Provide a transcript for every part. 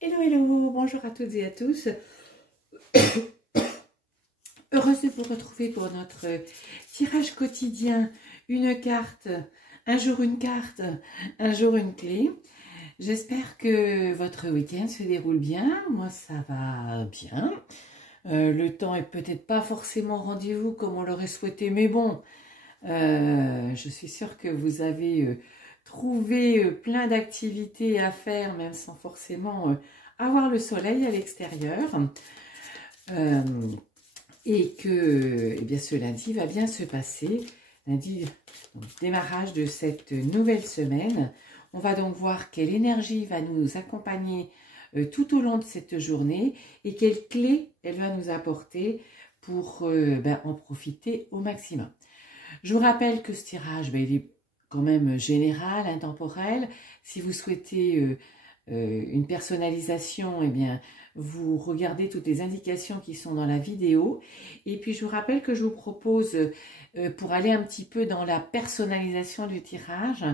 Hello, hello, bonjour à toutes et à tous. Heureuse de vous retrouver pour notre tirage quotidien. Une carte, un jour une carte, un jour une clé. J'espère que votre week-end se déroule bien. Moi, ça va bien. Le temps est peut-être pas forcément au rendez-vous comme on l'aurait souhaité, mais bon, je suis sûre que vous avez trouvé plein d'activités à faire, même sans forcément avoir le soleil à l'extérieur. Et que eh bien, ce lundi va bien se passer. Lundi, donc, démarrage de cette nouvelle semaine. On va donc voir quelle énergie va nous accompagner tout au long de cette journée et quelles clés elle va nous apporter pour en profiter au maximum. Je vous rappelle que ce tirage, il est quand même général, intemporel. Si vous souhaitez une personnalisation, eh bien, vous regardez toutes les indications qui sont dans la vidéo. Et puis, je vous rappelle que je vous propose, pour aller un petit peu dans la personnalisation du tirage,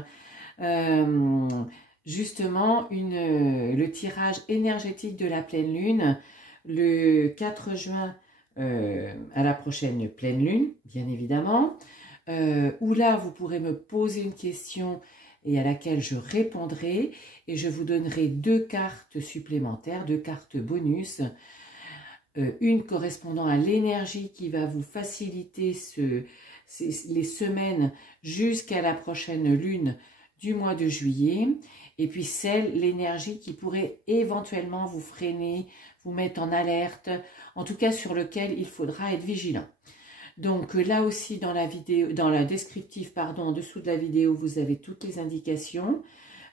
justement le tirage énergétique de la pleine lune le 4 juin à la prochaine pleine lune, bien évidemment, où là, vous pourrez me poser une question et à laquelle je répondrai, et je vous donnerai 2 cartes supplémentaires, 2 cartes bonus, une correspondant à l'énergie qui va vous faciliter les semaines jusqu'à la prochaine lune du mois de juillet, et puis l'énergie qui pourrait éventuellement vous freiner, vous mettre en alerte, en tout cas sur lequel il faudra être vigilant. Donc là aussi dans la vidéo, dans la descriptive, en dessous de la vidéo, vous avez toutes les indications.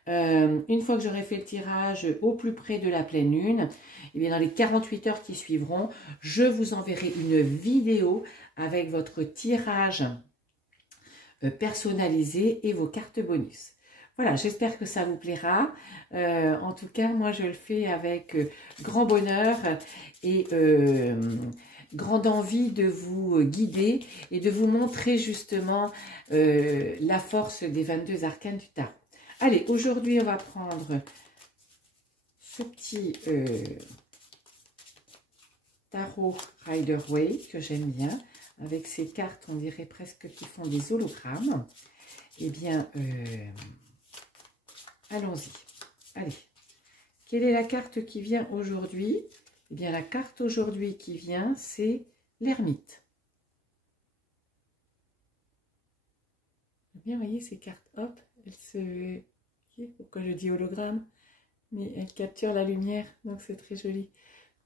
Une fois que j'aurai fait le tirage au plus près de la pleine lune, et bien dans les 48 heures qui suivront, je vous enverrai une vidéo avec votre tirage personnalisé et vos cartes bonus. Voilà, j'espère que ça vous plaira. En tout cas, moi je le fais avec grand bonheur et grande envie de vous guider et de vous montrer justement la force des 22 arcanes du tarot. Allez, aujourd'hui, on va prendre ce petit tarot Rider-Waite que j'aime bien. Avec ces cartes, on dirait presque qu'ils font des hologrammes. Eh bien, allons-y. Allez, quelle est la carte qui vient aujourd'hui? Eh bien, la carte aujourd'hui qui vient, c'est l'ermite. Bien, vous voyez, ces cartes, hop, elles se... Pourquoi je dis hologramme? Mais elles capturent la lumière, donc c'est très joli.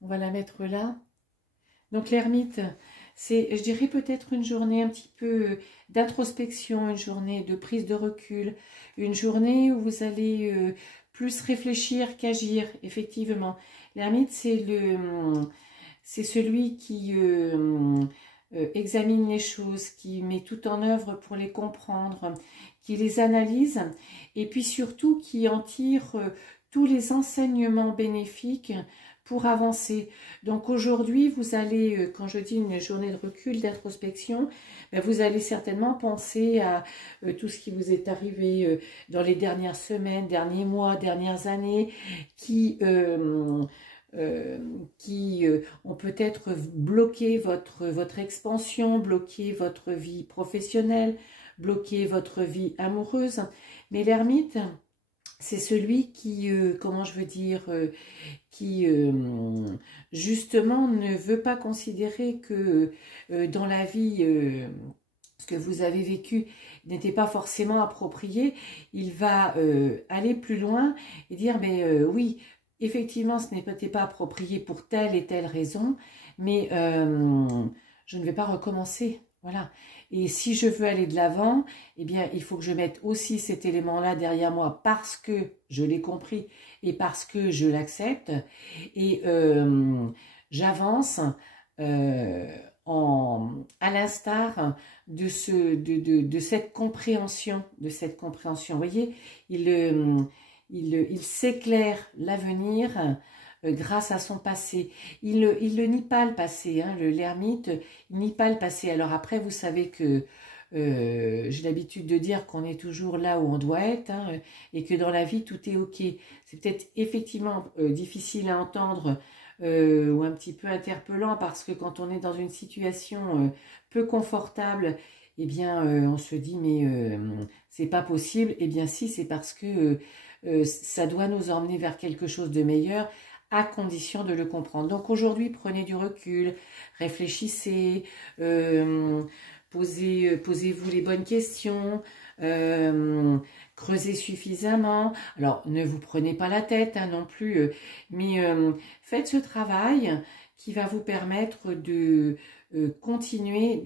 On va la mettre là. Donc, l'ermite, c'est, je dirais, peut-être une journée un petit peu d'introspection, une journée de prise de recul, une journée où vous allez plus réfléchir qu'agir, effectivement. L'ermite, c'est celui qui examine les choses, qui met tout en œuvre pour les comprendre, qui les analyse et puis surtout qui en tire tous les enseignements bénéfiques pour avancer. Donc aujourd'hui, vous allez, quand je dis une journée de recul, d'introspection, vous allez certainement penser à tout ce qui vous est arrivé dans les dernières semaines, derniers mois, dernières années, qui ont peut-être bloqué votre expansion, bloqué votre vie professionnelle, bloqué votre vie amoureuse. Mais l'ermite, c'est celui qui, comment je veux dire, qui justement ne veut pas considérer que dans la vie, ce que vous avez vécu n'était pas forcément approprié. Il va aller plus loin et dire, mais oui, effectivement, ce n'était pas approprié pour telle et telle raison, mais je ne vais pas recommencer. Voilà. Et si je veux aller de l'avant, eh bien, il faut que je mette aussi cet élément-là derrière moi parce que je l'ai compris et parce que je l'accepte. Et j'avance à l'instar de cette compréhension. Vous voyez, il s'éclaire l'avenir grâce à son passé. Il ne nie pas le passé, hein, l'ermite, il nie pas le passé. Alors après, vous savez que j'ai l'habitude de dire qu'on est toujours là où on doit être, hein, et que dans la vie, tout est OK. C'est peut-être effectivement difficile à entendre ou un petit peu interpellant parce que quand on est dans une situation peu confortable, eh bien, on se dit, mais c'est pas possible. Eh bien, si, c'est parce que ça doit nous emmener vers quelque chose de meilleur, à condition de le comprendre. Donc aujourd'hui, prenez du recul, réfléchissez, posez-vous les bonnes questions, creusez suffisamment. Alors, ne vous prenez pas la tête hein, non plus, mais faites ce travail qui va vous permettre de continuer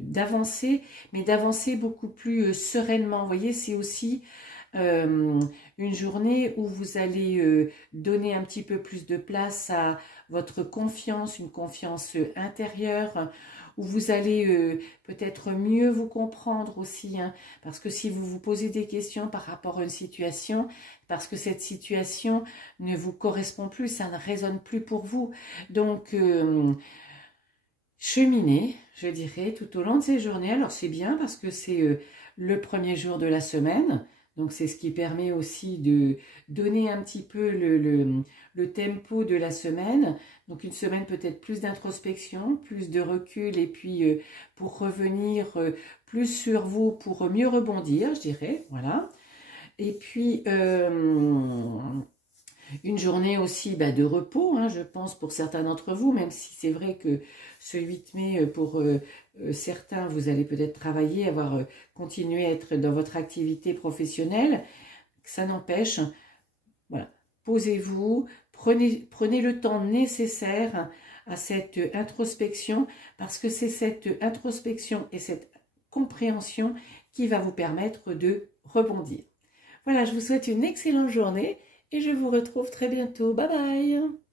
d'avancer, mais d'avancer beaucoup plus sereinement. Vous voyez, c'est aussi une journée où vous allez donner un petit peu plus de place à votre confiance, une confiance intérieure, où vous allez peut-être mieux vous comprendre aussi, hein, parce que si vous vous posez des questions par rapport à une situation, parce que cette situation ne vous correspond plus, ça ne résonne plus pour vous. Donc, cheminez, je dirais, tout au long de ces journées. Alors, c'est bien parce que c'est le premier jour de la semaine, donc c'est ce qui permet aussi de donner un petit peu le tempo de la semaine. Donc une semaine peut-être plus d'introspection, plus de recul et puis pour revenir plus sur vous, pour mieux rebondir, je dirais. Voilà. Et puis une journée aussi de repos, hein, je pense, pour certains d'entre vous, même si c'est vrai que ce 8 mai, pour certains, vous allez peut-être travailler, continuer à être dans votre activité professionnelle. Ça n'empêche, voilà, posez-vous, prenez le temps nécessaire à cette introspection, parce que c'est cette introspection et cette compréhension qui va vous permettre de rebondir. Voilà, je vous souhaite une excellente journée et je vous retrouve très bientôt. Bye bye!